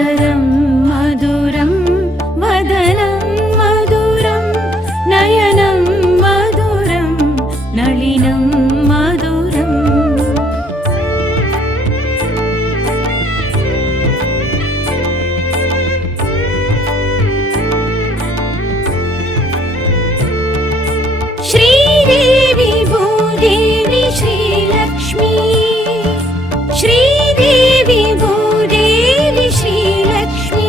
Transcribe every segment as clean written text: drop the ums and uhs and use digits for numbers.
अदरं मधुरं वदनं मधुरं नयनं मधुरं नलिनं मधुरम् श्रीदेवी भूदेवी श्रीलक्ष्मी श्रीदेवी भूदेवी श्रीलक्ष्मी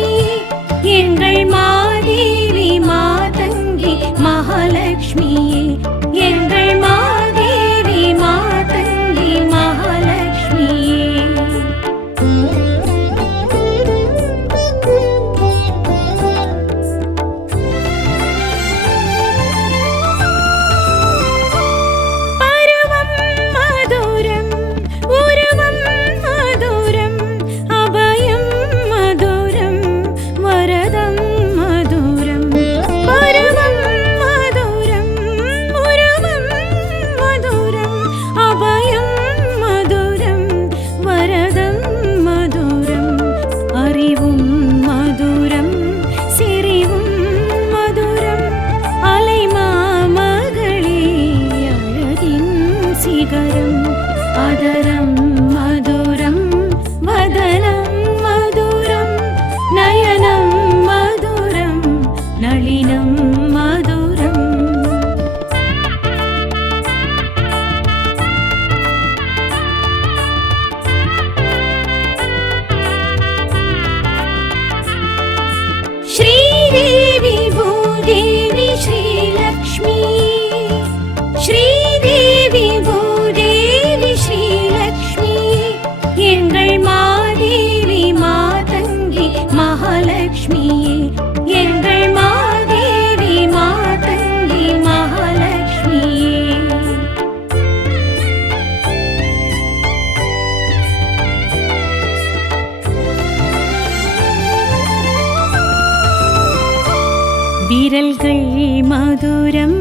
एंगल मादेवी मातंगी महालक्ष्मी एंगल मादेवी मातंगी महालक्ष्मी अदरं मधुरं वदनं मधुरं नयनं मधुरं नलिनं मधुरम् श्रीदेवी भूदेवी श्रीलक्ष्मी श्रीदेवी भूदेवी श्रीलक्ष्मी एंगल मादेवी मातंगी महालक्ष्मी एंगल मादेवी मातंगी महालक्ष्मी विरल्गल मधुरम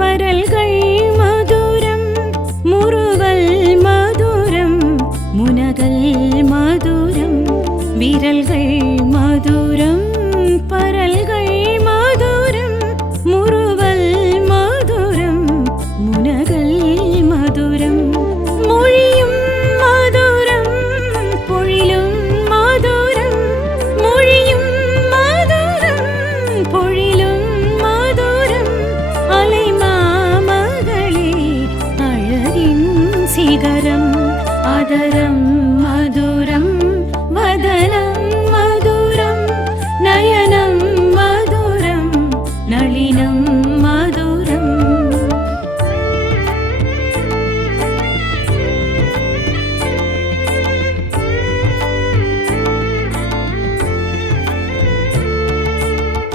परल्गल मधुरम मुरुवल मधुरम मुनगल मधुरम विरल्गल मधुरम परल्गल मधुरम मुरुवल मधुरम मुनगल मधुरम मोळियुम मधुरम पोळिलुम मधुरम मोळियुम मधुरम पोळिलुम मधुरम अलैमामगळे अळगिन सिगरम अदरं मधुरं वदनं मधुरं नयनं मधुरं नलिनं मधुरम्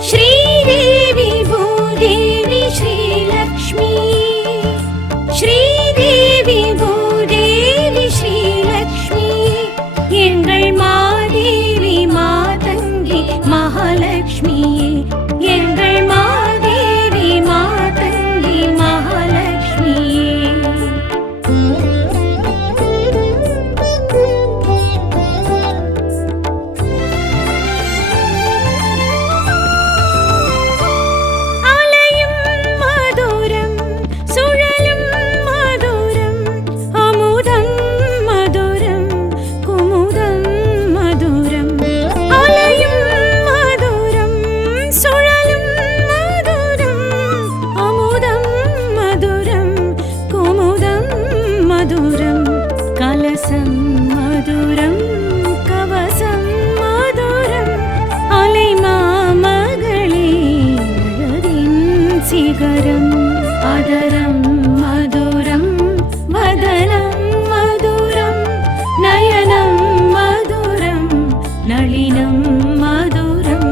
श्रीदेवी भूदेवी श्रीलक्ष्मी श्रीदेवी भूदेवी श्रीलक्ष्मी एंगल मादेवी मातंगी महालक्ष्मी एंगल मादेवी मातंगी महालक्ष्मी आलयं मधुरं सुळलं मधुरं अमुदं मधुरं कुमुदं मधुरं आलयं मधुरं सुळलं मधुरं अमुदं मधुरं कुमुदं मधुरं कलसं मधुरं कवसं मधुरं अलैमामगळे अळगिन सिगरम् अदरं मधुरं वदनं मधुरं नयनं मधुरं नलिनं मधुरम्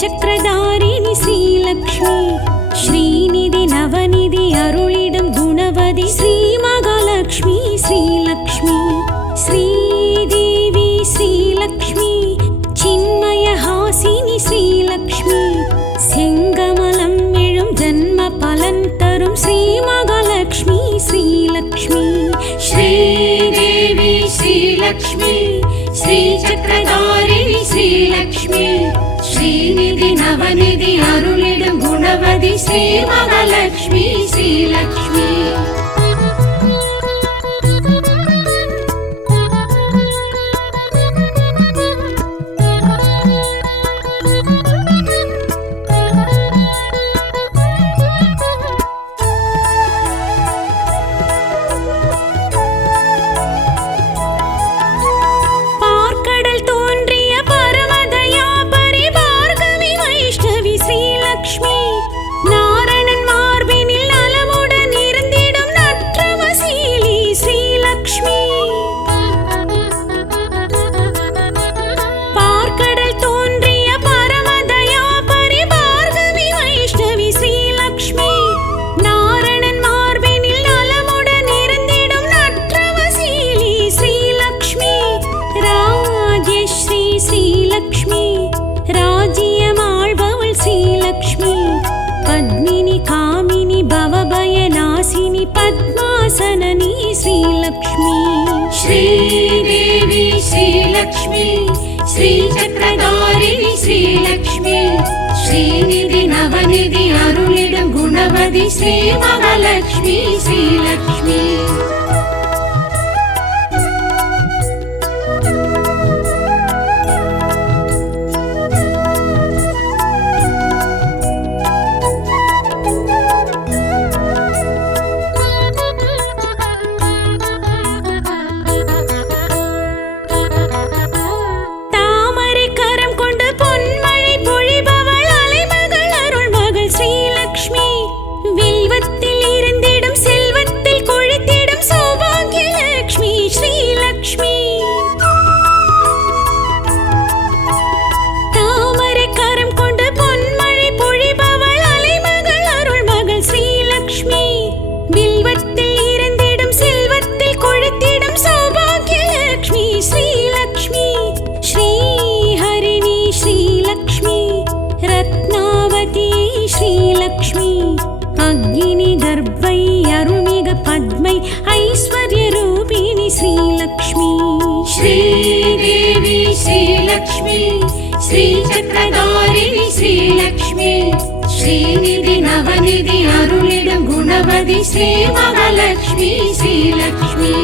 चक्रधारिणी श्रीलक्ष्मी श्रीनिधि श्रीलक्ष्मी श्रीचक्रधारिणी श्रीलक्ष्मी श्रीनिधि नवनिधि अरुளிடும் गुणवதி श्री महालक्ष्मी श्रीलक्ष्मी श्रीदेवी श्रीलक्ष्मी श्रीचक्रधारिणी श्रीलक्ष्मी श्रीनिधि नवनिधि अरुளிடும் गुणवதி श्री महालक्ष्मी श्रीलक्ष्मी श्रीदेवी श्रीलक्ष्मी श्रीचक्रधारिणी श्रीलक्ष्मी श्रीनिधि नवनिधि अरुளிடும் गुणवதி श्री महालक्ष्मी श्रीलक्ष्मी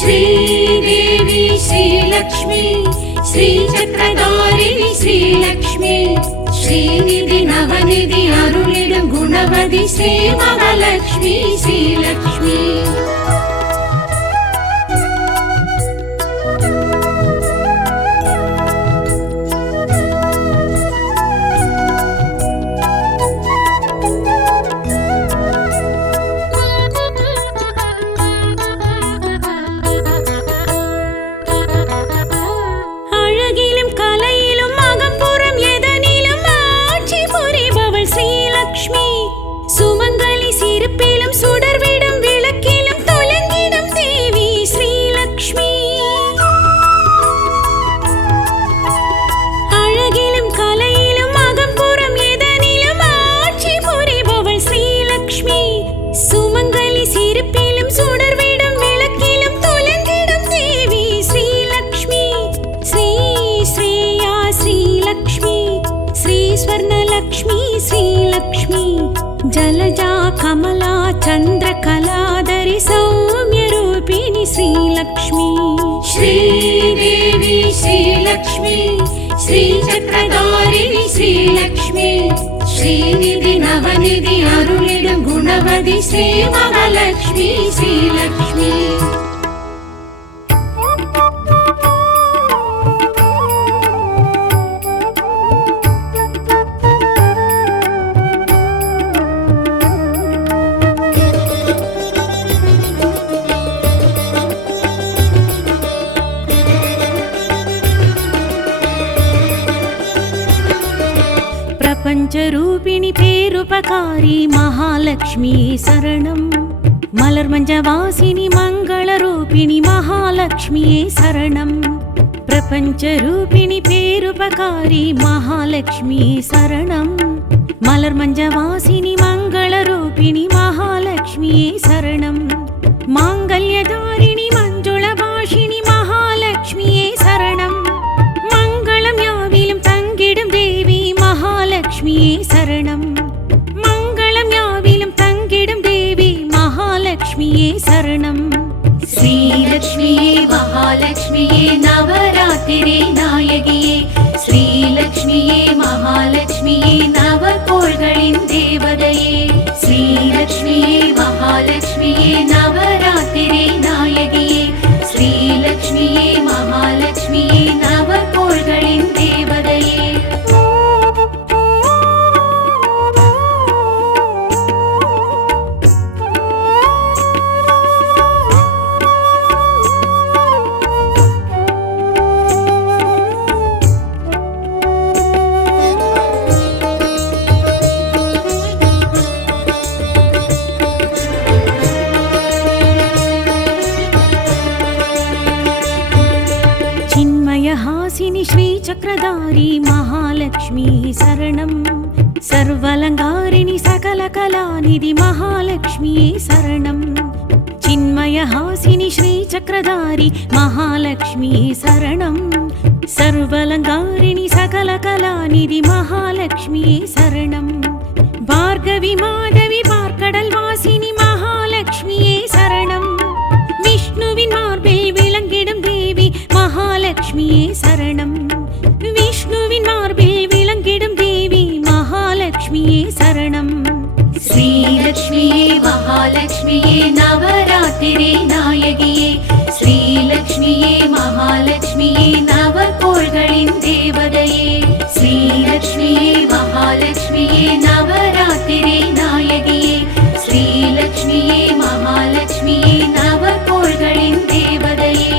श्रीदेवी श्रीलक्ष्मी श्रीचक्रधारिणी श्रीलक्ष्मी श्रीनिधि नवनिधि अरुளிடும் गुणवதி श्री महालक्ष्मी श्रीलक्ष्मी जलजा कमला चंद्र कलाधरी सौम्य श्रीलक्ष्मी श्रीदेवी श्रीलक्ष्मी श्रीचक्रधारिणी श्रीलक्ष्मी श्रीनिधि नवनिधि अरुளிடும் गुणवதி श्री महालक्ष्मी श्रीलक्ष्मी प्रपंचरूपिणी पेरुपकारी महालक्ष्मी शरणं मलर्मंजवासिनी मंगलरूपिणी महालक्ष्मी शरणं प्रपंचरूपिणी पेरुपकारी महालक्ष्मी शरणं मलर्मंजवासिनी मंगलरूपिणी महालक्ष्मी शरणं मांगल्यधारिणी मंजुळभाषिणी महालक्ष्मी शरणं मंगलं याविलुम तंगिडुम देवी महालक्ष्मी शरणं मंगलं याविलुम तंगिडुम देवी महालक्ष्मी शरणं श्रीलक्ष्मी महालक्ष्मी नवरात्रि नायकी श्रीलक्ष्मी महालक्ष्मी नवकोळ्गळिन देवதையே श्रीलक्ष्मी महालक्ष्मी नवरात्रि नायकी श्रीलक्ष्मी महालक्ष्मी नवकोळ्गळिन देवதையே चिन्मयहासिनी श्रीचक्रधारी महालक्ष्मी शरणं सर्वालङ्कारिणी सकलकलानिधि महालक्ष्मी शरणं चिन्मयहासिनी श्रीचक्रधारी महालक्ष्मी शरणं सर्वालङ्कारिणी सकलकलानिधि महालक्ष्मी शरणं भार्गवी माधवी पार्कडल्वासिनी महालक्ष्मी शरणं विष्णुविन मार्बिल विलंगिडुम देवी महालक्ष्मी शरणं विष्णुविन मार्बिल विलंगिडुम देवी महालक्ष्मी शरणं श्रीलक्ष्मी महालक्ष्मी नवरात्रि नायकी श्रीलक्ष्मी महालक्ष्मी नवकोळ्गळिन देवதையே श्रीलक्ष्मी महालक्ष्मी नवरात्रि नायकी श्रीलक्ष्मी महालक्ष्मी नवकोळ्गळिन देवதையே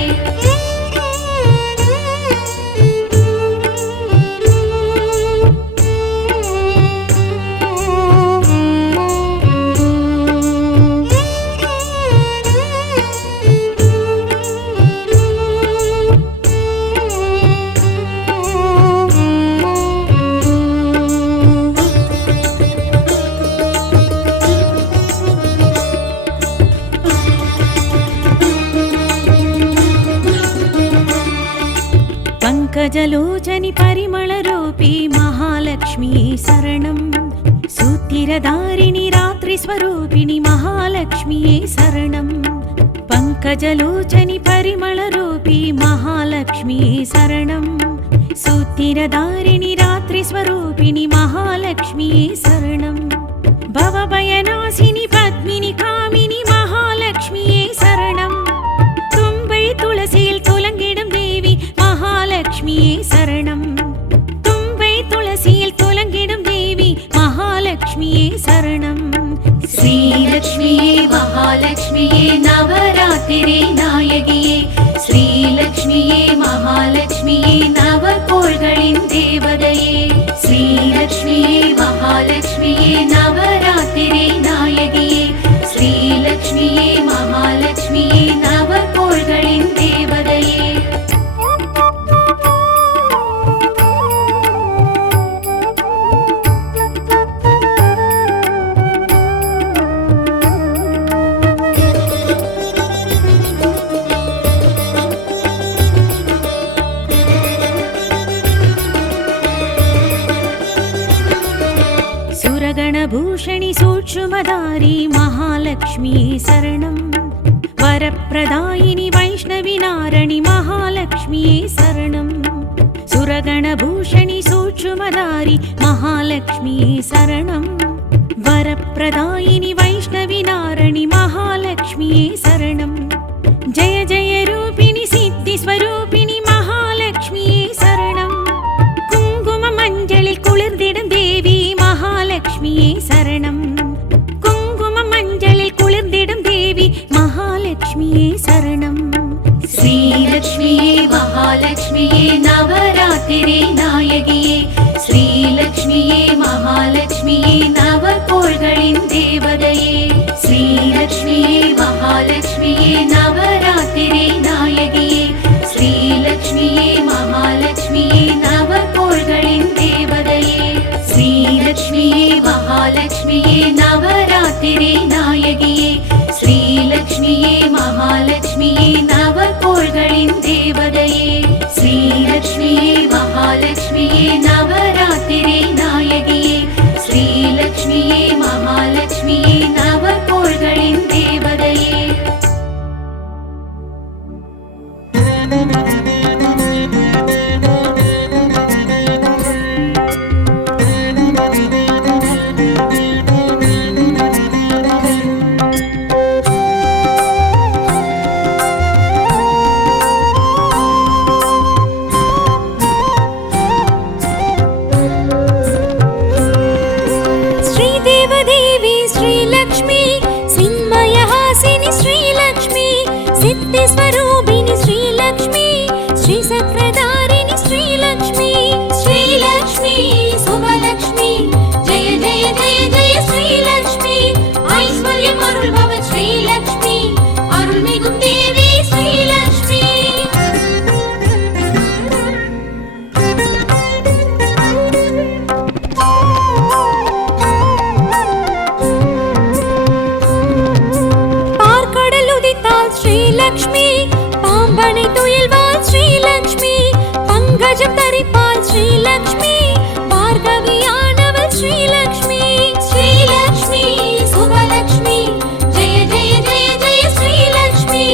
पंकजलोचनि परिमलरूपी महालक्ष्मी शरणं सूतिरधारिणी रात्रिस्वरूपिणी महालक्ष्मी शरणं पंकजलोचनि परिमलरूपी महालक्ष्मी शरणं सूतिरधारिणी रात्रिस्वरूपिणी महालक्ष्मी शरणं भवभयनाशिनी पद्मिनी कामिनी महालक्ष्मी शरणं तुम्बै तुलसिயில் துலங்கிடும் देवी महालक्ष्मी शरणं तुम्बै तुलसिயில் துலங்கிடும் देवी महालक्ष्मी शरणं श्रीलक्ष्मी महालक्ष्मी नवरात्रि नायकी श्रीलक्ष्मी महालक्ष्मी नवकोळ्गळिन देवதையே श्रीलक्ष्मी महालक्ष्मी नवरात्रि नायकी श्रीलक्ष्मी महालक्ष्मी नवकोळ्गळिन देवதையே सुरगणभूषणि सूक्ष्मधारी महालक्ष्मी शरणं வரப்பிரதாயினி வைஷ்ணவி நாரணி மகாலட்சுமியே சரணம். சுரகணபூஷணி சூட்சுமதாரி மகாலட்சுமியே சரணம். வரப்பிரதாயினி வைஷ்ணவி நாரணி மகாலட்சுமியே சரணம். ஜய ஜய ரூபிணி சித்தி ஸ்வரூபிணி மகாலட்சுமியே சரணம். குங்கும மஞ்சளில் குளிர்ந்திடும் தேவி மகாலட்சுமியே சரணம். குங்கும மஞ்சளில் குளிர்ந்திடும் தேவி மகாலட்சுமியே சரணம். ஸ்ரீலக்ஷ்மியே மகாலட்சுமியே நவராத்திரி நாயகியே ஸ்ரீலக்ஷ்மியே மகாலட்சுமியே நவகோள்களின் தேவதையே ஸ்ரீலக்ஷ்மியே மகாலட்சுமியே நவராத்திரி நாயகியே ஸ்ரீலக்ஷ்மியே மகாலட்சுமியே நவகோள்களின் தேவதையே ஸ்ரீலக்ஷ்மியே மகாலட்சுமியே நவராத்திரி நாயகியே ஸ்ரீலக்ஷ்மியே மகாலட்சுமியே நவகோள்களின் தேவதையே ஸ்ரீலக்ஷ்மியே மகாலட்சுமியே நவராத்திரி நாயகியே ஸ்ரீலக்ஷ்மியே மகாலட்சுமியே நவகோள்களின் தேவதையே. श्रीदेवदेवी श्रीलक्ष्मी सिन्मयहासिनी श्रीलक्ष्मी सिद्धिस्वरूपिणी श्रीलक्ष्मी श्रीचक्रधारिणी श्रीलक्ष्मी श्रीलक्ष्मी शुभलक्ष्मी जय जय जय जय श्रीलक्ष्मी ऐश्वर्यम् अरुள்பவ श्रीलक्ष्मी अरुள்மிகும் தேவி श्रीलक्ष्मी. श्रीलक्ष्मी पाம்பனை துயில்வாள் श्रीलक्ष्मी பங்கஜம் தரிப்பாள் श्रीलक्ष्मी பார்கவியானவள் श्रीलक्ष्मी श्रीलक्ष्मी शुभलक्ष्मी जय जय जय जय श्रीलक्ष्मी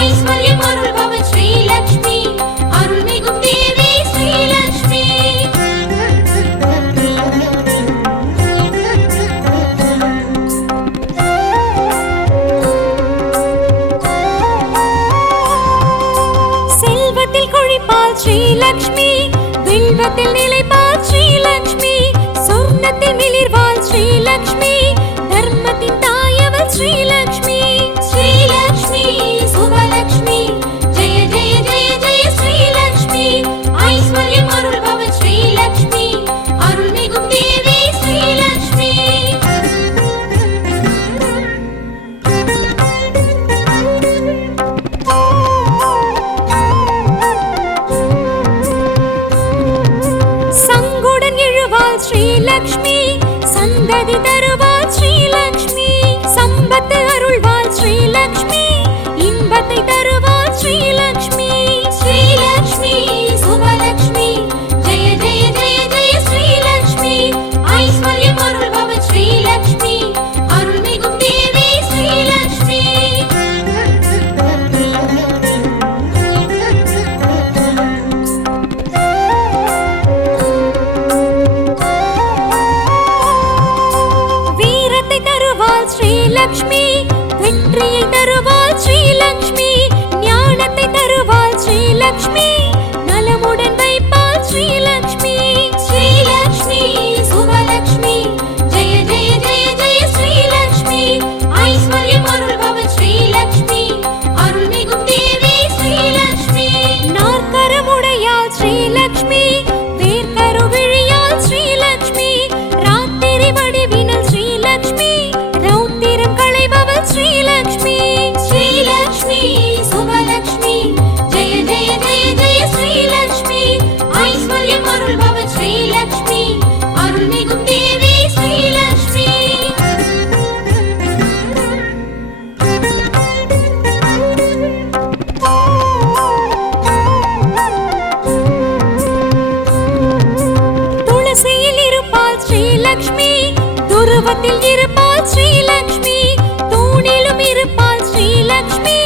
ऐश्वर्यम् अरुள்பவ श्रीलक्ष्मी अरुள்மிகும் தேவி श्रीलक्ष्मी. श्रीलक्ष्मी विल्वத்தில் நிலைப்பாள் श्रीलक्ष्मी சொர்ணத்தில் மிளிர்வாள் श्रीलक्ष्मी தர்மத்தின் தாயவள் श्रीलक्ष्मी श्रीलक्ष्मी शुभलक्ष्मी जय जय जय जय श्रीलक्ष्मी ऐश्वर्यम् अरुள்பவ श्रीलक्ष्मी अरुள்மிகும் தேவி श्रीलक्ष्मी. श्रीलक्ष्मी सந்ததி தருவாள் श्रीलक्ष्मी சம்பத்து அருள்வாள் श्रीलक्ष्मी இன்பத்தை தருவாள் श्रीलक्ष्मी श्रीलक्ष्मी शुभलक्ष्मी जय जय जय जय श्रीलक्ष्मी ऐश्वर्यम् अरुள்பவ श्रीलक्ष्मी अरुள்மிகும் தேவி श्रीलक्ष्मी. श्रीलक्ष्मी வெற்றியை தருவாள் श्रीलक्ष्मी ஞானத்தை தருவாள் श्रीलक्ष्मी நலமுடன் வைப்பாள் श्रीलक्ष्मी श्रीलक्ष्मी शुभलक्ष्मी जय जय जय जय श्रीलक्ष्मी ऐश्वर्यम् अरुள்பவ श्रीलक्ष्मी अरुள்மிகும் தேவி श्रीलक्ष्मी. நாற்கரமுடையாள் श्रीलक्ष्मी வேர்க்கருவிழியாள் श्रीलक्ष्मी ராத்திரி வடிவினல் श्रीलक्ष्मी ரௌத்திரம் களைபவள் श्रीलक्ष्मी श्रीलक्ष्मी शुभलक्ष्मी जय जय जय जय श्रीलक्ष्मी ऐश्वर्यम् अरुள்பவ श्रीलक्ष्मी अरुள்மிகும் தேவி श्रीलक्ष्मी. துளசியில் இருப்பாள் श्रीलक्ष्मी துருவத்தில் இருப்பாள் श्रीलक्ष्मी தூணிலும் இருப்பாள் श्रीलक्ष्मी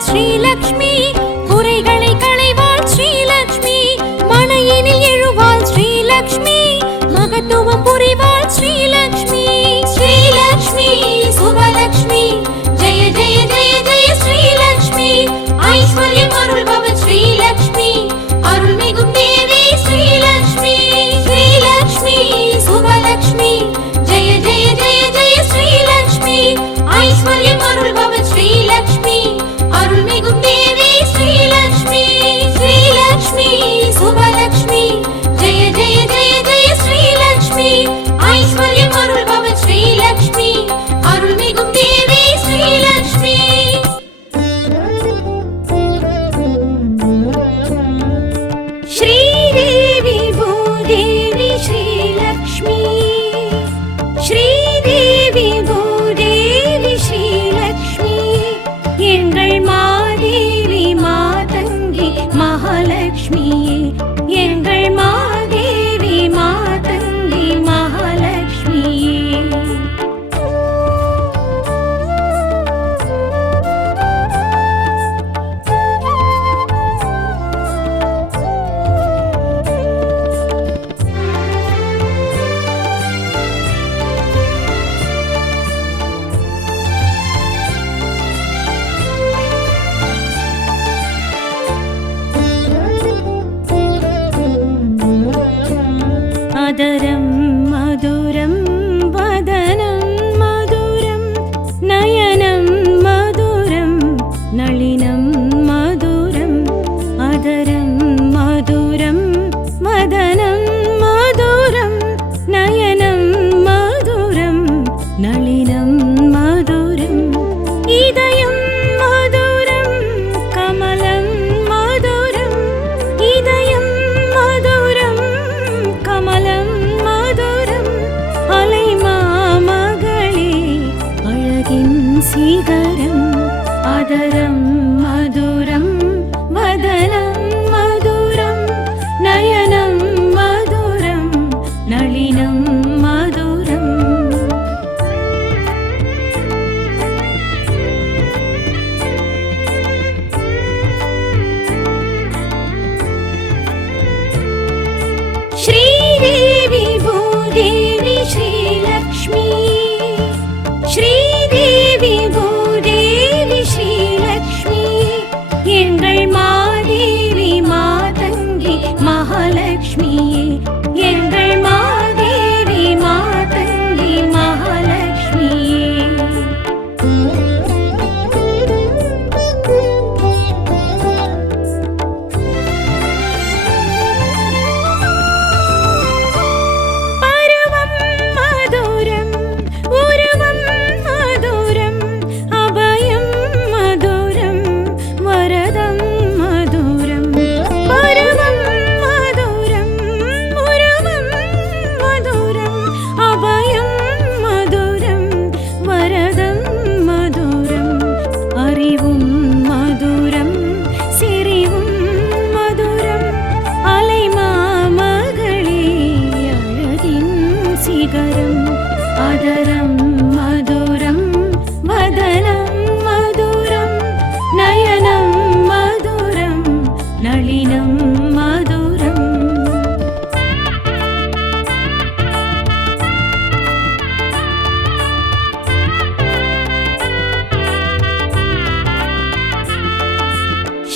தருவாள் ஸ்ரீலக்ஷ்மி, குறைகளை களைவாள் ஸ்ரீலக்ஷ்மி, மனையினில் எழுவாள் ஸ்ரீலக்ஷ்மி, மகத்துவம் புரிவாள் ஸ்ரீலக்ஷ்மி. ஸ்ரீலக்ஷ்மி சுபலக்ஷ்மி, ஜெய ஜெய ஜெய ஜெய ஸ்ரீலக்ஷ்மி, ஐஸ்வர்யம் அருள்பவள் ஸ்ரீலக்ஷ்மி, அருள்மிகும் தேவி ஸ்ரீலக்ஷ்மி. ஸ்ரீலக்ஷ்மி சுபலக்ஷ்மி, ஜெய ஜெய ஜெய ஜெய ஸ்ரீலக்ஷ்மி, ஐஸ்வர்யம் அருள்பவள் ஸ்ரீலக்ஷ்மி, அருள்மிகும் தேவி ஸ்ரீலக்ஷ்மி. ஸ்ரீலக்ஷ்மி சுபலக்ஷ்மி, ஜெய ஜெய ஜெய ஜெய ஸ்ரீலக்ஷ்மி, ஐஸ்வர்யம் அருள்பவள் ஸ்ரீலக்ஷ்மி, அருள்மிகும் தேவி ஸ்ரீலக்ஷ்மி. ஸ்ரீதேவி பூதேவி ஸ்ரீலக்ஷ்மி, ஸ்ரீதேவி பூதேவி ஸ்ரீலக்ஷ்மி, எங்கள் மாதேவி மாதங்கி மகாலட்சுமியே, எங்கள் மாதேவி மாதங்கி மகாலட்சுமியே. அதரம் மதுரம் வதனம் மதுரம் நயனம் மதுரம் நளினம் மதுரம், அதரம் மதுரம் வதனம் மதுரம் நயனம் மதுரம் நளினம் மதுரம், இதயம் மதுரம் கமலம் மதுரம், இதயம் மதுரம் கமலம் மதுரம், அலைமாமகளே அழகின் சிகரம், அதரம் மதுரம் வதனம் மதுரம் நயனம் மதுரம் நளினம் மதுரம். ஸ்ரீதேவி பூதேவி ஸ்ரீலக்ஷ்மி, ஸ்ரீதேவி பூதேவி ஸ்ரீலக்ஷ்மி, எங்கள் மாதேவி மாதங்கி மகாலட்சுமியே, எங்கள் மாதேவி மாதங்கி மகாலட்சுமியே. பருவம் மதுரம் உருவம் மதுரம், அபயம் மதுரம் வரதம் மதுரம், பருவம் மதுரம் உருவம் மதுரம், அபயம் மதுரம் வரதம் மதுரம், அறிவும் மதுரம் சிரிவும் மதுரம், அலைமாமகளே அழகின் சிகரம், அதரம் மதுரம் வதனம் மதுரம் நயனம் மதுரம் நளினம் மதுரம்.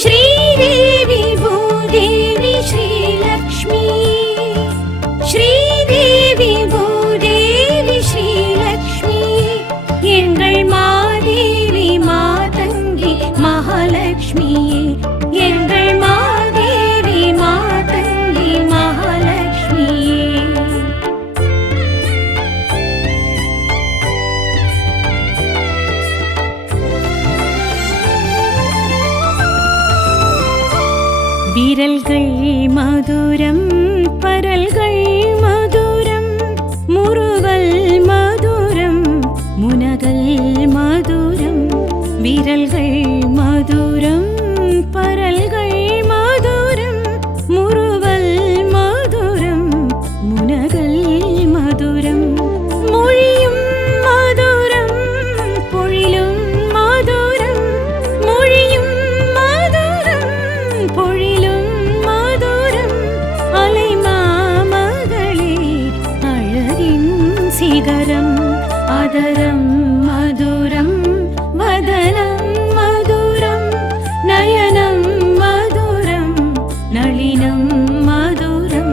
ஸ்ரீதேவி பூதேவி ஸ்ரீலக்ஷ்மி, ஸ்ரீதேவி பூதேவி ஸ்ரீலக்ஷ்மி, எங்கள் மாதேவி மாதங்கி மகாலட்சுமியே, எங்கள் மாதேவி மாதங்கி மகாலட்சுமியே. விரல்கள் மதுரம் பரல்கள் மதுரம், முறுவல் மதுரம் முனகல் மதுரம், விரல்கள் மதுரம் பரல்கள் மதுரம், முறுவல் மதுரம் முனகல் மதுரம், மொழியும் மதுரம் பொழிலும் மதுரம், மொழியும் अदरं मधुरं वदनं मधुरं नयनं मधुरं नलिनं मधुरम्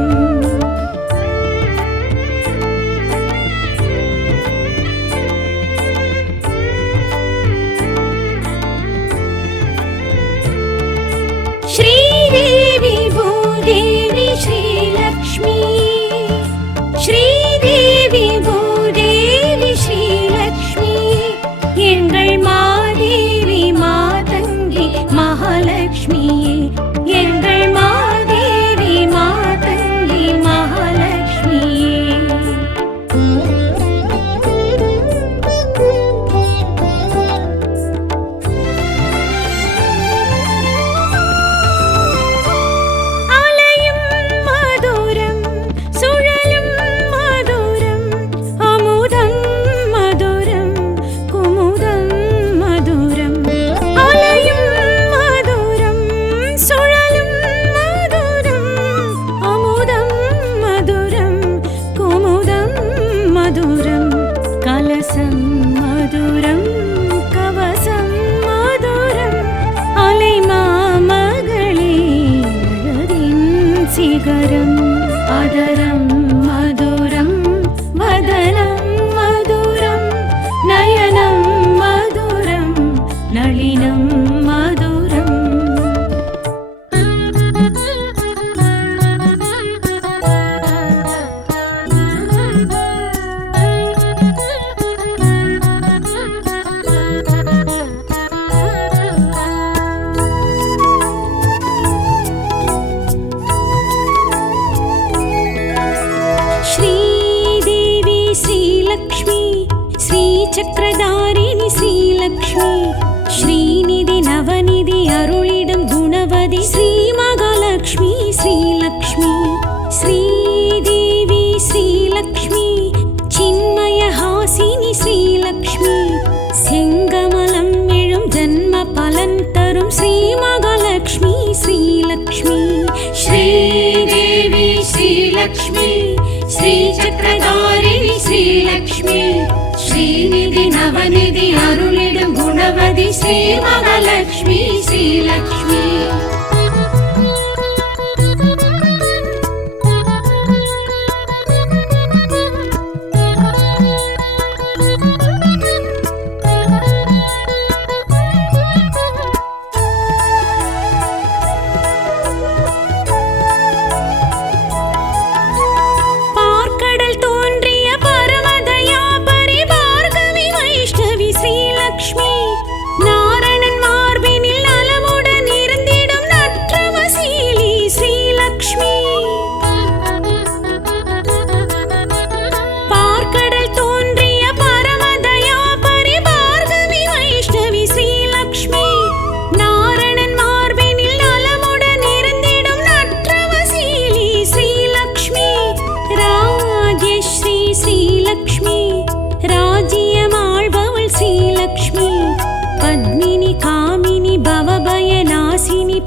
श्रीदेवी भूदेवी श्रीलक्ष्मी श्रीदेवी भूदेवी श्रीलक्ष्मी எங்கள் மாதேவி மாதங்கி மகாலட்சுமியே எங்கள் மாதேவி மாதங்கி மகாலட்சுமியே कलसं मधुरं कवसं मधुरं अलेमामगळे अळविन् सिगरम् अदरं मधुरं वदनं मधुरं नयनं मधुरं नलिनं मधुरम् श्रीदेवी श्रीलक्ष्मी श्रीचक्रधारिणि श्रीलक्ष्मी श्रीनिधि नवनिधि अरुळिडं गुणवति श्रीमहालक्ष्मी श्रीलक्ष्मी श्रीदेवी श्रीलक्ष्मी चिन्मयहासिनि श्रीलक्ष्मी செங்கமலம் எழும் ஜன்ம பலன் தரும் ஸ்ரீமகாலட்சுமி ஸ்ரீலக்ஷ்மி श्रीदेवी श्रीलक्ष्मी श्रीचक्रधारिणि श्रीलक्ष्मी श्रीनिधि नवनिधि अरुळिडं गुणवति श्रीमहालक्ष्मी श्रीलक्ष्मी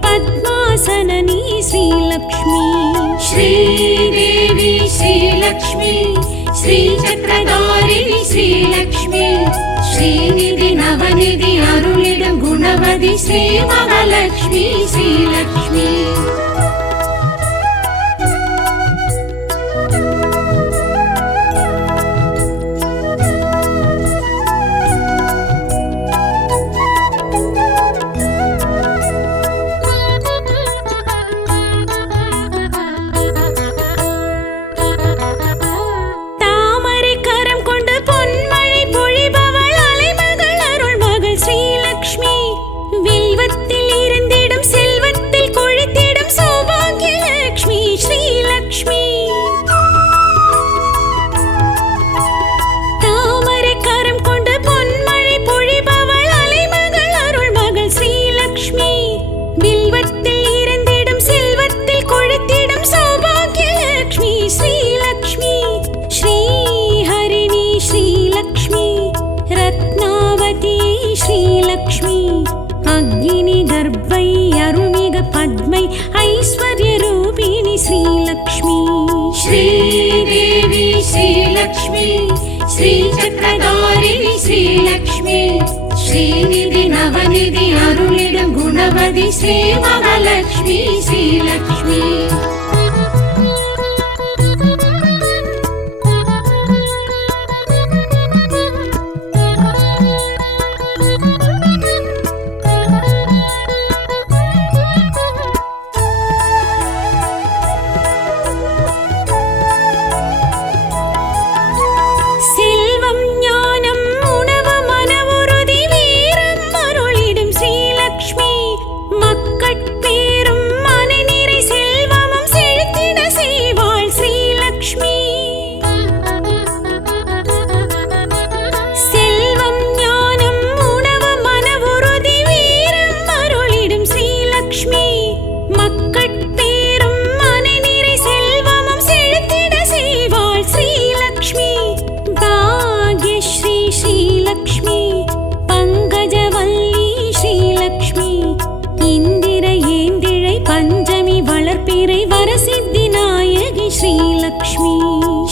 पद्मासननी श्रीलक्ष्मी श्रीदेवी श्रीलक्ष्मी श्रीचक्रधारिणि श्रीलक्ष्मी श्रीनिधि नवनिधि अरुळिडं गुणवति श्रीमहालक्ष्मी श्रीलक्ष्मी श्रीलक्ष्मी अग्नि गर्भै अरुणिग पद्मै ऐश्वर्यरूपिणी श्रीलक्ष्मी श्रीदेवी श्रीलक्ष्मी श्रीचक्रधारिणि ஸ்ரீநிதி நவநிதி அருளிடும் குணவதி ஸ்ரீ மகாலட்சுமி ஸ்ரீலக்ஷ்மி.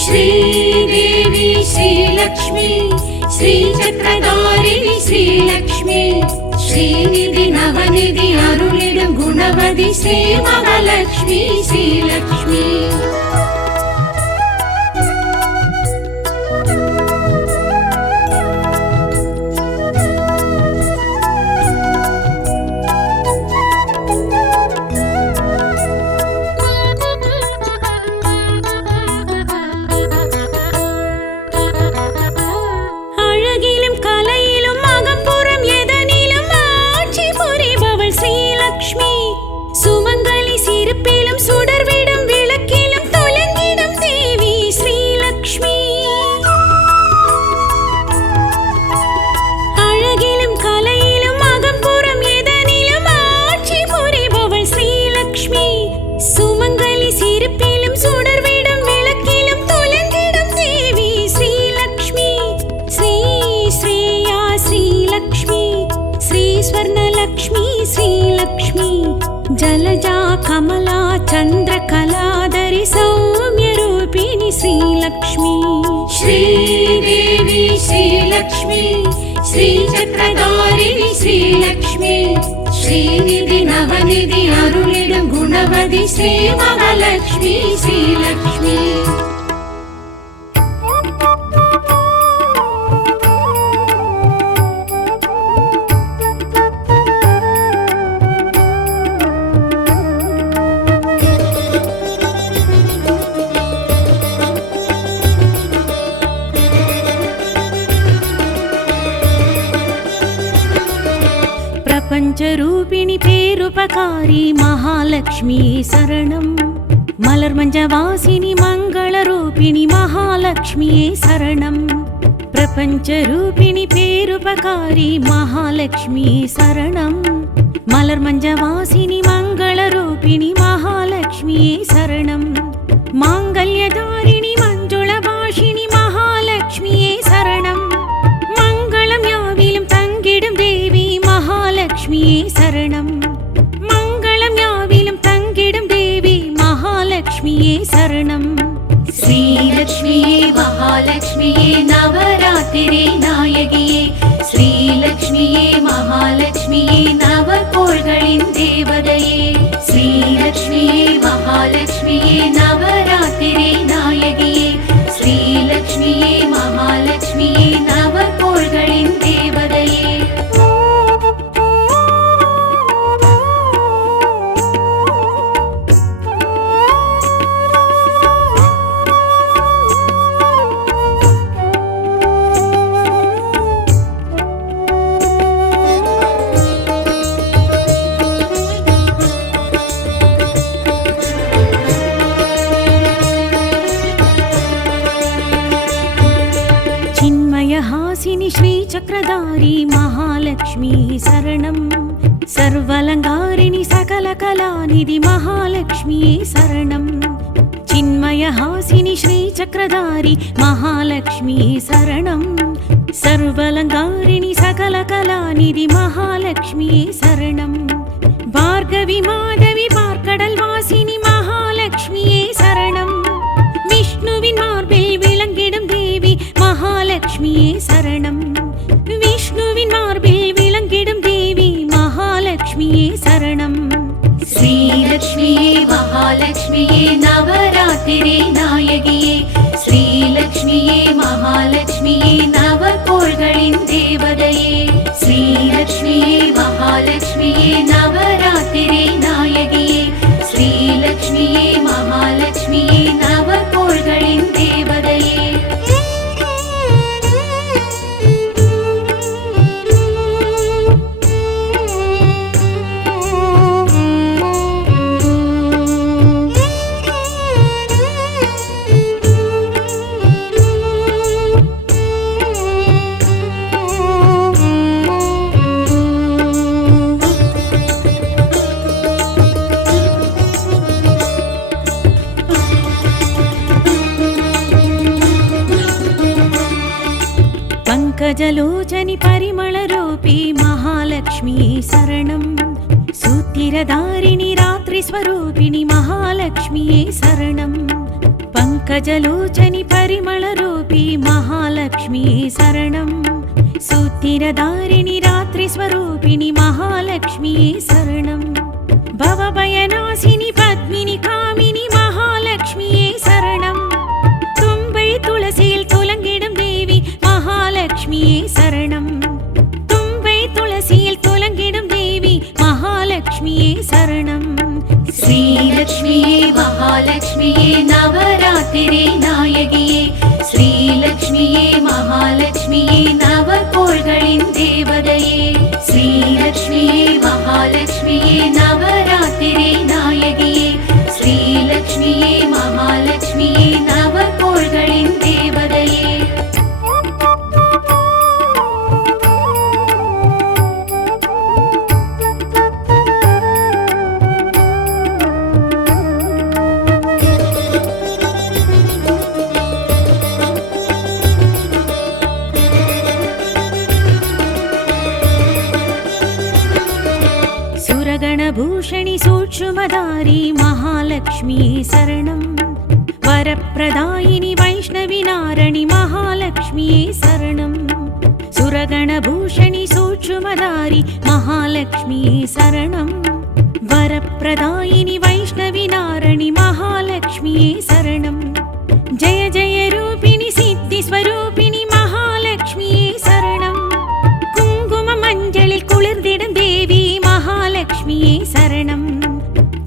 श्रीदेवी श्रीलक्ष्मी श्रीचक्रधारिणी श्रीलक्ष्मी श्रीनिधि नवनिधि अरुளிடும் गुणवதி श्री महालक्ष्मी श्रीलक्ष्मी. जलजा कमला चंद्रकलाधरी सौम्यरूपिणी श्रीलक्ष्मी. श्रीदेवी श्रीलक्ष्मी श्रीचक्रधारिणी श्रीलक्ष्मी श्रीनिधि नवनिधि अरुளிடும் गुणवதி श्री महालक्ष्मी श्रीलक्ष्मी. प्रपंचरूपिणी पेरुपकारी महालक्ष्मी शरणं मलर्मंजवासिनी मंगलरूपिणी महालक्ष्मी शरणं. प्रपंचरूपिणी पेरुपकारी महालक्ष्मी शरणं मलर्मंजवासिनी मंगलरूपिणी महालक्ष्मी शरणं. मांगल्यधारिणी मंजुळभाषिणी महालक्ष्मी शरणं. मंगलं याविलुम तंगिडुम देवी महालक्ष्मी शरणं. मंगलं याविलुम तंगिडुम देवी महालक्ष्मी शरणं. श्रीलक्ष्मीये महालक्ष्मीये नवरात्रिरे नायगिये श्रीलक्ष्मीये महालक्ष्मीये नवकोள்களின் தேவதையே. श्रीलक्ष्मीये महालक्ष्मीये नवरात्रिरे नायगिये श्रीलक्ष्मीये महालक्ष्मीये नवकोள்களின் தேவதையே. चिन्मयहासिनी श्रीचक्रधारी महालक्ष्मी शरणं. सर्वालङ्कारिणी सकलकलानिधि महालक्ष्मी शरणं. चिन्मयहासिनी श्रीचक्रधारी महालक्ष्मी शरणं. सर्वालङ्कारिणी सकलकलानिधि महालक्ष्मी शरणं. भार्गवी माधवी பார்க்கடல்வாசினி महालक्ष्मी शरणं. विष्णुविன் மார்பில் விளங்கிடும் தேவி महालक्ष्मी शरणं. विष्णुविன் மார்பில் நவராத்திரி நாயகியே ஸ்ரீலக்ஷ்மியே மகாலட்சுமியே நவகோள்களின் தேவதையே ஸ்ரீலக்ஷ்மியே மகாலட்சுமியே நவராத்திரி நாயகியே ஸ்ரீலக்ஷ்மியே மகாலட்சுமியே நவகோள்களின் தேவதையே पंकजलोचनि परिमलरूपी महालक्ष्मी शरणं सूतिरधारिणि रात्रिस्वरूपिणि महालक्ष्मी शरणं पंकजलोचनि परिमलरूपी महालक्ष्मी शरणं सूतिरधारिणि रात्रिस्वरूपिणि महालक्ष्मी शरणं भवभयनाशिनि पद्मिनि कामिनि महालक्ष्मी शरणं तुम्बै तुलसिயில் துலங்கிடும் தேவி மகாலட்சுமியே சரணம் தும்பை துளசியில் துலங்கிடும் தேவி மகாலட்சுமியே சரணம் ஸ்ரீலக்ஷ்மியே மகாலட்சுமியே நவராத்திரி நாயகியே ஸ்ரீலக்ஷ்மியே மகாலட்சுமியே நவகோள்களின் தேவதையே ஸ்ரீலக்ஷ்மியே மகாலட்சுமியே நவராத்திரி நாயகியே ஸ்ரீலக்ஷ்மியே மகாலட்சுமியே நவகோள்களின் தேவதையே सुरगणभूषणि सूक्ष्मधारी महालक्ष्मी शरणं वरप्रदायिनि वैष्णविनारणि महालक्ष्मी शरणं सुरगणभूषणि सूक्ष्मधारी महालक्ष्मी शरणं वरप्रदायिनि वैष्णविनारणि महालक्ष्मी शरणं जय जय रूपिणि सिद्धिस्वरूपिणि महालक्ष्मी शरणं कुङ्कुममञ्जलिल कुளிர்ந்திடும் தேவி மகாலட்சுமியே சரணம்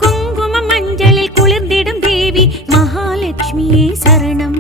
குங்கும மஞ்சளில் குளிர்ந்திடும் தேவி மகாலட்சுமியே சரணம்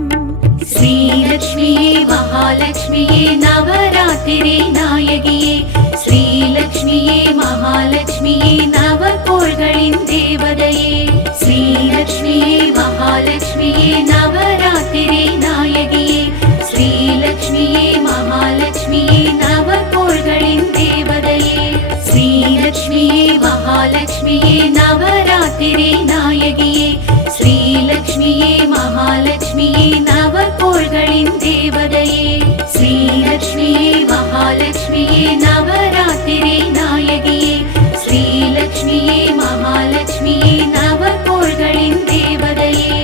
ஸ்ரீலக்ஷ்மியே மகாலட்சுமியே நவராத்திரி நாயகியே ஸ்ரீலக்ஷ்மியே மகாலட்சுமியே நவகோள்களின் தேவதையே ஸ்ரீலக்ஷ்மியே மகாலட்சுமியே நவராத்திரி நாயகியே ஸ்ரீலக்ஷ்மியே மகாலட்சுமியே நவகோள்களின் தேவதையே ஸ்ரீலக்ஷ்மியே மகாலட்சுமியே நவராத்திரி நாயகியே ஸ்ரீலக்ஷ்மியே மகாலட்சுமியே நவகோள்களின் தேவதையே ஸ்ரீலக்ஷ்மியே மகாலட்சுமியே நவராத்திரி நாயகியே ஸ்ரீலக்ஷ்மியே மகாலட்சுமியே நவகோள்களின் தேவதையே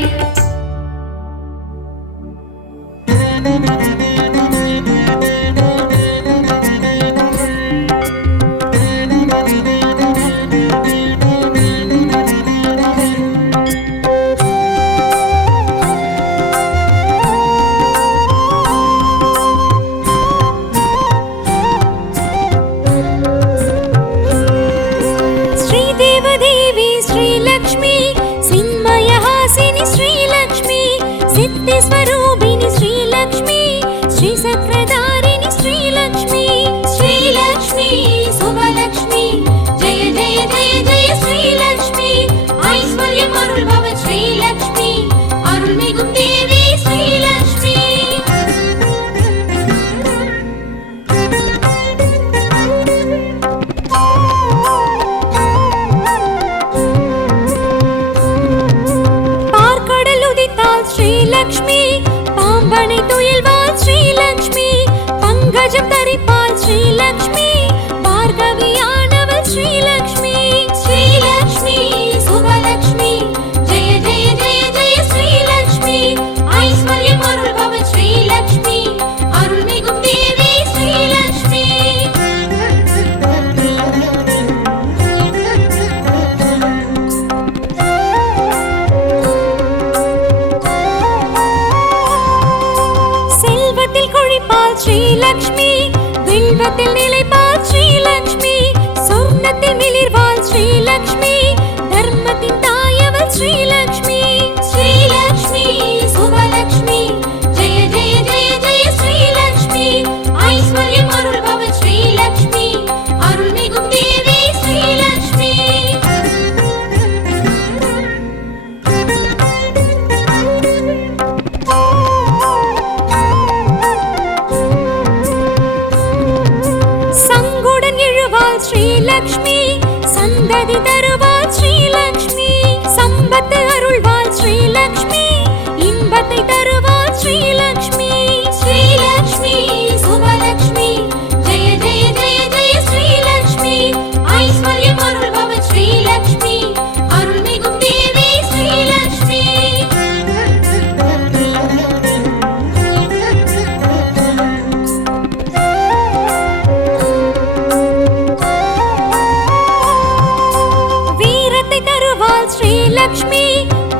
श्रीदेवदेवी श्रीलक्ष्मी सिन्मयहासिनि श्रीलक्ष्मी सिद्धिस्वरूपिणि श्रीलक्ष्मी श्रीचक्रधारिणि श्रीलक्ष्मी श्रीलक्ष्मी शुभलक्ष्मी जय जय जय जय श्रीलक्ष्मी ऐश्वर्यम् अरुள்பவள் श्रीलक्ष्मी अरुள்மிகும் தேவி श्रीलक्ष्मी பார்க்கடல் உதித்தாள் ஸ்ரீலக்ஷ்மி தர்மத்தில் நிலைப்பார் ஸ்ரீலக்ஷ்மி, சொர்ணத்தில் மிளிர்வாள் ஸ்ரீலக்ஷ்மி, தர்மத்தின் தாயவள் ஸ்ரீலக்ஷ்மி. ஸ்ரீலக்ஷ்மி சுபலக்ஷ்மி ஜெய ஜெய ஜெய ஜெய ஸ்ரீலக்ஷ்மி, ஐஸ்வர்யம் அருள்பவள் ஸ்ரீலக்ஷ்மி, அருள்மிகும் தேவி ஸ்ரீலக்ஷ்மி. சங்குடன் எழுவாள் ஸ்ரீலக்ஷ்மி, சந்ததி தருவாள் ஸ்ரீலக்ஷ்மி, சம்பத்து அருள்வாள் ஸ்ரீலக்ஷ்மி, இன்பத்தை தருவாள் ஸ்ரீலக்ஷ்மி. ஸ்ரீலக்ஷ்மி சுபலக்ஷ்மி ஜெய ஜெய ஜெய ஜெய ஸ்ரீலக்ஷ்மி, ஐஸ்வர்யம் அருள்பவள் ஸ்ரீலக்ஷ்மி, அருள்மிகும் தேவி ஸ்ரீலக்ஷ்மி. வீரத்தை தருவாள் ஸ்ரீலக்ஷ்மி,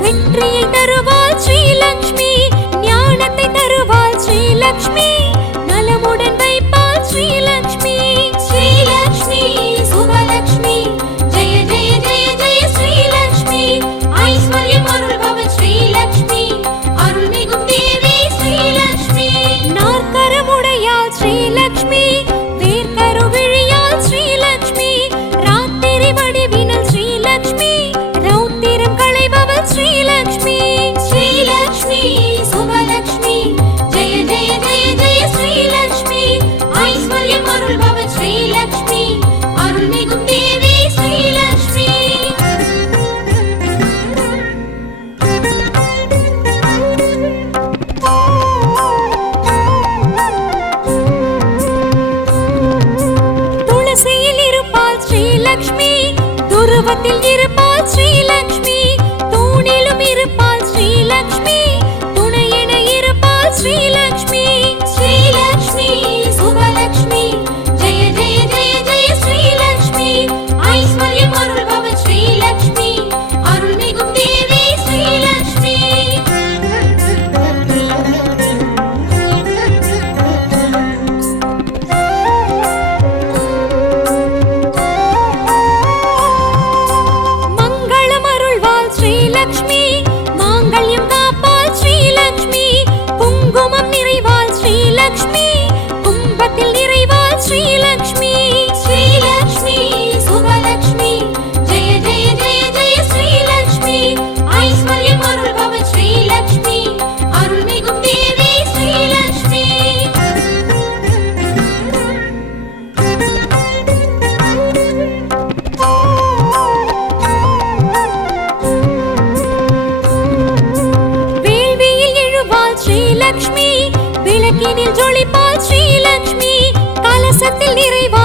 வெற்றியை தருவாள் ஸ்ரீலக்ஷ்மி, ஞானத்தை தருவாள் ஸ்ரீலக்ஷ்மி, நலமுடன் வைப்பாள் ஸ்ரீலக்ஷ்மி. ஸ்ரீலக்ஷ்மி சுபலக்ஷ்மி ஜெய ஜெய ஜெய ஜெய ஸ்ரீலக்ஷ்மி, ஐஸ்வர்யம் அருள்பவள் ஸ்ரீலக்ஷ்மி, அருள்மிகும் தேவி ஸ்ரீலக்ஷ்மி. நாற்கரமுடையாள் ஸ்ரீலக்ஷ்மி, வேர்க்கருவிழியாள் ஸ்ரீலக்ஷ்மி, ராத்திரி வடிவினல் ஸ்ரீலக்ஷ்மி, ரௌத்திரம் களைபவள் ஸ்ரீலக்ஷ்மி. ஸ்ரீலக்ஷ்மி சுபலக்ஷ்மி ஜெய ஜெய ஜெய ஜெய ஸ்ரீலக்ஷ்மி, ஐஸ்வர்யம் அருள்பவள் ஸ்ரீலக்ஷ்மி, அருள்மிகும் தேவி ஸ்ரீலக்ஷ்மி. துளசியில் இருப்பாள் ஸ்ரீலக்ஷ்மி, துருவத்தில் இருப்பாள் ஸ்ரீலக்ஷ்மி, தூணிலும் இருப்பாள் ஸ்ரீலக்ஷ்மி, துணையென இருப்பாள் ஸ்ரீலக்ஷ்மி. ஸ்ரீலக்ஷ்மி சுபலக்ஷ்மி ஜெய ஜெய ஜெய ஜெய ஸ்ரீலக்ஷ்மி, ஐஸ்வர்யம் அருள்பவள் ஸ்ரீலக்ஷ்மி, அருள்மிகும் தேவி ஸ்ரீலக்ஷ்மி. மங்களம் அருள்வாள் ஸ்ரீலக்ஷ்மி, மாங்கல்யம் காப்பாள் ஸ்ரீலக்ஷ்மி, குங்குமம் நிறைவாள் ஸ்ரீலக்ஷ்மி, கும்பத்தில் நிறைவாள் ஸ்ரீலக்ஷ்மி. ஸ்ரீலக்ஷ்மி சுபலக்ஷ்மி ஜெய ஜெய ஜெய ஜெய ஸ்ரீலக்ஷ்மி, ஐஸ்வர்யம் அருள்பவள் ஸ்ரீலக்ஷ்மி, அருள்மிகும் தேவி ஸ்ரீலக்ஷ்மி. வேள்வியில் எழுவாள் ஸ்ரீலக்ஷ்மி, விளக்கினில் ஜொலிப்பாள் ஸ்ரீலக்ஷ்மி, கலசத்தில் நிறைவாள்